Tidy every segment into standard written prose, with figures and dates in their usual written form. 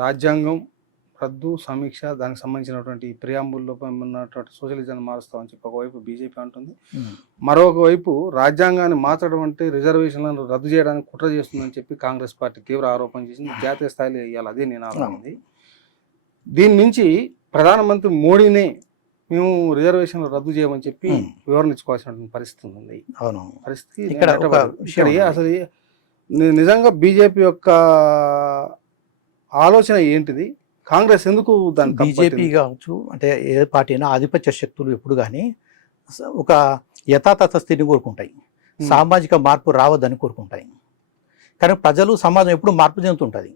రాజ్యాంగం రద్దు, సమీక్ష దానికి సంబంధించినటువంటి ప్రియాంబుల్లో ఉన్నటువంటి సోషలిజాన్ని మారుస్తామని చెప్పి ఒకవైపు బీజేపీ అంటుంది. మరొక వైపు రాజ్యాంగాన్ని మార్చడం అంటే రిజర్వేషన్లను రద్దు చేయడానికి కుట్ర చేస్తుందని చెప్పి కాంగ్రెస్ పార్టీ తీవ్ర ఆరోపణ చేసింది. జాతీయ స్థాయిలో ఇవ్వాలి అదే నేను ఆరోపించింది. దీని నుంచి ప్రధానమంత్రి మోడీనే మేము రిజర్వేషన్లు రద్దు చేయమని చెప్పి వివరణ ఇచ్చుకోవాల్సిన పరిస్థితి ఉంది. అవును, పరిస్థితి ఇక్కడ అసలు నిజంగా బీజేపీ యొక్క ఆలోచన ఏంటిది? కాంగ్రెస్ ఎందుకు దాన్ని బీజేపీ కావచ్చు అంటే ఏ పార్టీ అయినా ఆధిపత్య శక్తులు ఎప్పుడు కానీ ఒక యథాతథ స్థితిని కోరుకుంటాయి, సామాజిక మార్పు రావద్దని కోరుకుంటాయి. కానీ ప్రజలు సమాజం ఎప్పుడు మార్పు చెందుతుంటుంది.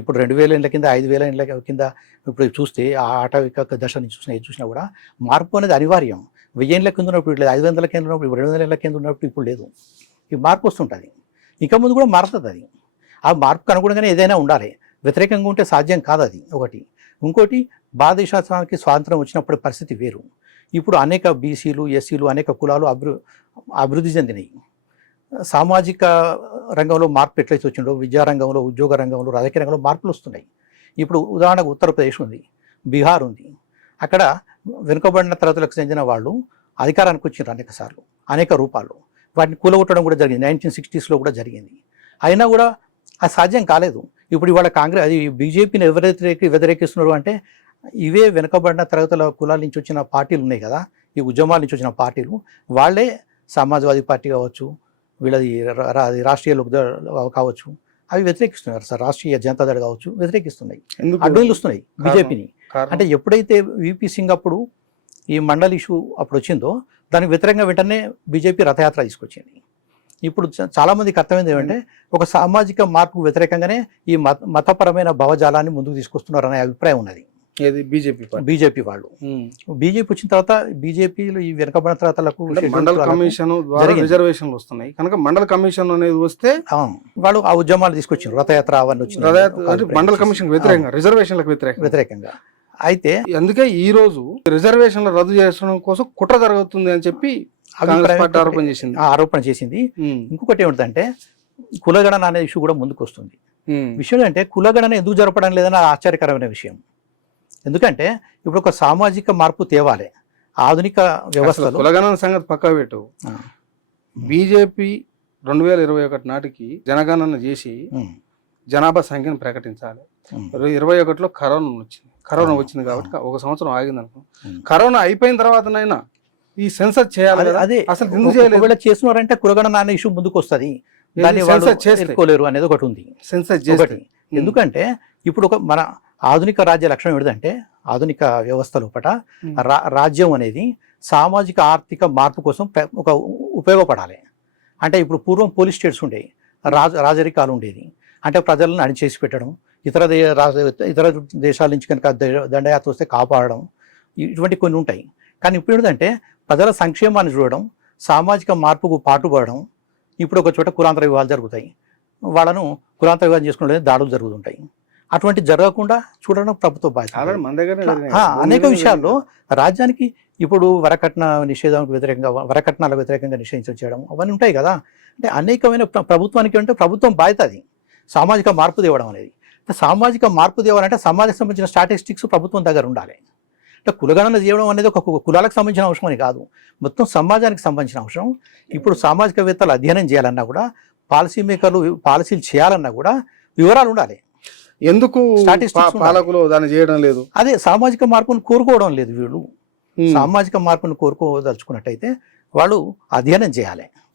ఇప్పుడు 2000 ఏళ్ళ కింద 5000 ఏళ్ళ కింద ఇప్పుడు చూస్తే ఆ ఆటవిక దశ నుంచి చూసినా కూడా మార్పు అనేది అనివార్యం. 1000 ఏళ్ళ కింద ఉన్నప్పుడు లేదు, 500 కింద ఉన్నప్పుడు, 200 ఏళ్ళ కింద ఉన్నప్పుడు ఇప్పుడు లేదు. ఈ మార్పు వస్తుంటుంది, ఇక ముందు కూడా మారుతుంది. అది ఆ మార్పుకు అనుగుణంగానే ఏదైనా ఉండాలి. వ్యతిరేకంగా ఉంటే సాధ్యం కాదు అది ఒకటి. ఇంకోటి భారతదేశానికి స్వాతంత్రం వచ్చినప్పుడు పరిస్థితి వేరు. ఇప్పుడు అనేక బీసీలు, ఎస్సీలు, అనేక కులాలు అభివృద్ధి చెందినాయి. సామాజిక రంగంలో మార్పు ఎట్లయితే వచ్చిందో విద్యారంగంలో, ఉద్యోగ రంగంలో, రాజకీయ రంగంలో మార్పులు వస్తున్నాయి. ఇప్పుడు ఉదాహరణకు ఉత్తరప్రదేశ్ ఉంది, బీహార్ ఉంది. అక్కడ వెనుకబడిన తరగతులకు చెందిన వాళ్ళు అధికారానికి వచ్చినారు అనేక సార్లు, అనేక రూపాల్లో. వాటిని కూలగొట్టడం కూడా జరిగింది, 1960s కూడా జరిగింది. అయినా కూడా అది సాధ్యం కాలేదు. ఇప్పుడు ఇవాళ కాంగ్రెస్ అది బీజేపీని ఎవరైతే వ్యతిరేకిస్తున్నారు అంటే ఇవే వెనుకబడిన తరగతుల కులాల నుంచి వచ్చిన పార్టీలు ఉన్నాయి కదా, ఈ ఉద్యమాల నుంచి వచ్చిన పార్టీలు, వాళ్ళే సమాజ్వాదీ పార్టీ కావచ్చు, వీళ్ళది రాష్ట్రీయ లోక్దళ్ కావచ్చు, అవి వ్యతిరేకిస్తున్నారు సార్. రాష్ట్రీయ జనతాదళ్ కావచ్చు వ్యతిరేకిస్తున్నాయి, అడ్డులు వస్తున్నాయి బీజేపీని. అంటే ఎప్పుడైతే విపి సింగ్ అప్పుడు ఈ మండల్ ఇష్యూ అప్పుడు వచ్చిందో దానికి వ్యతిరేకంగా వెంటనే బీజేపీ రథయాత్ర తీసుకొచ్చింది. ఇప్పుడు చాలామందికి అర్థమైంది ఏమంటే ఒక సామాజిక మార్పుకు వ్యతిరేకంగానే ఈ మతపరమైన భావజాలాన్ని ముందుకు తీసుకొస్తున్నారు అనే అభిప్రాయం ఉన్నది బీజేపీ వాళ్ళు. బీజేపీ వచ్చిన తర్వాత బీజేపీలో ఈ వెనుకబడిన తరగతులకు మండల కమిషన్ ద్వారా రిజర్వేషన్లు వస్తున్నాయి కనుక మండల కమిషన్ అనేది వస్తే వాళ్ళు ఆ ఉద్యమాలు తీసుకొచ్చారు, రథయాత్ర అవన్నీ వచ్చింది మండల కమిషన్ వ్యతిరేకంగా, రిజర్వేషన్లకు వ్యతిరేకంగా. అయితే అందుకే ఈ రోజు రిజర్వేషన్లు రద్దు చేయడం కోసం కుట్ర జరుగుతుంది అని చెప్పి ఆరోపణ చేసింది. ఇంకొకటి ఏమిటంటే కులగణన అనే ఇష్యూ కూడా ముందుకు వస్తుంది. విషయం అంటే కులగణన ఎందుకు జరపడం లేదని ఆశ్చర్యకరమైన విషయం. ఎందుకంటే ఇప్పుడు ఒక సామాజిక మార్పు తేవాలి ఆధునిక వ్యవస్థలో. కులగణన సంగతి పక్క పెట్టు. బీజేపీ 2021 నాటికి జనగణన చేసి జనాభా సంఖ్యను ప్రకటించాలి. 2021లో కరోనా వచ్చింది కాబట్టి 1 సంవత్సరం ఆగింది అనుకో. కరోనా అయిపోయిన తర్వాతనైనా ఈ సెన్సస్ చేయాలి. అదే అసలు ఎందుకు చేయలేదు చేస్తున్నారంటే కులగణన అనే ఇష్యూ ముందుకు వస్తుంది, దాన్ని చేసుకోలేరు అనేది ఒకటి ఉంది. సెన్సస్ ఒకటి ఎందుకంటే ఇప్పుడు ఒక మన ఆధునిక రాజ్య లక్షణం ఏంటంటే ఆధునిక వ్యవస్థ లోపల రాజ్యం అనేది సామాజిక ఆర్థిక మార్పు కోసం ఒక ఉపయోగపడాలి. అంటే ఇప్పుడు పూర్వం పోలీస్ స్టేట్స్ ఉండేవి, రాజరికాలు ఉండేది. అంటే ప్రజలను అణిచేసి పెట్టడం, ఇతర దేశాల నుంచి కనుక దండయాత్ర వస్తే కాపాడడం, ఇటువంటి కొన్ని ఉంటాయి. కానీ ఇప్పుడు ఏంటంటే ప్రజల సంక్షేమాన్ని చూడడం, సామాజిక మార్పుకు పాటుపడడం. ఇప్పుడు ఒక చోట కులాంతర వివాహాలు జరుగుతాయి, వాళ్ళను కులాంతర వివాహం చేసుకునే దాడులు జరుగుతుంటాయి. అటువంటి జరగకుండా చూడడం ప్రభుత్వ బాధ్యత. అనేక విషయాల్లో రాజ్యానికి ఇప్పుడు వరకట్న నిషేధానికి వ్యతిరేకంగా, వరకట్నాలకు వ్యతిరేకంగా నిషేధించడం అవన్నీ ఉంటాయి కదా. అంటే అనేకమైన ప్రభుత్వానికి అంటే ప్రభుత్వం బాధ్యత అది సామాజిక మార్పు తేవడం అనేది. సామాజిక మార్పు తేవాలంటే సమాజానికి సంబంధించిన స్టాటిస్టిక్స్ ప్రభుత్వం దగ్గర ఉండాలి. అంటే కులగణన చేయడం అనేది ఒక కులాలకు సంబంధించిన అవసరం అని కాదు, మొత్తం సమాజానికి సంబంధించిన అవసరం. ఇప్పుడు సామాజికవేత్తలు అధ్యయనం చేయాలన్నా కూడా, పాలసీ మేకర్లు పాలసీలు చేయాలన్నా కూడా వివరాలు ఉండాలి. ఎందుకు పాలకులు దాన్ని చేయడం లేదు? అదే సామాజిక మార్పును కోరుకోవడం లేదు వీళ్ళు. సామాజిక మార్పును కోరుకోదలుచుకున్నట్టయితే వాళ్ళు అధ్యయనం చేయాలి.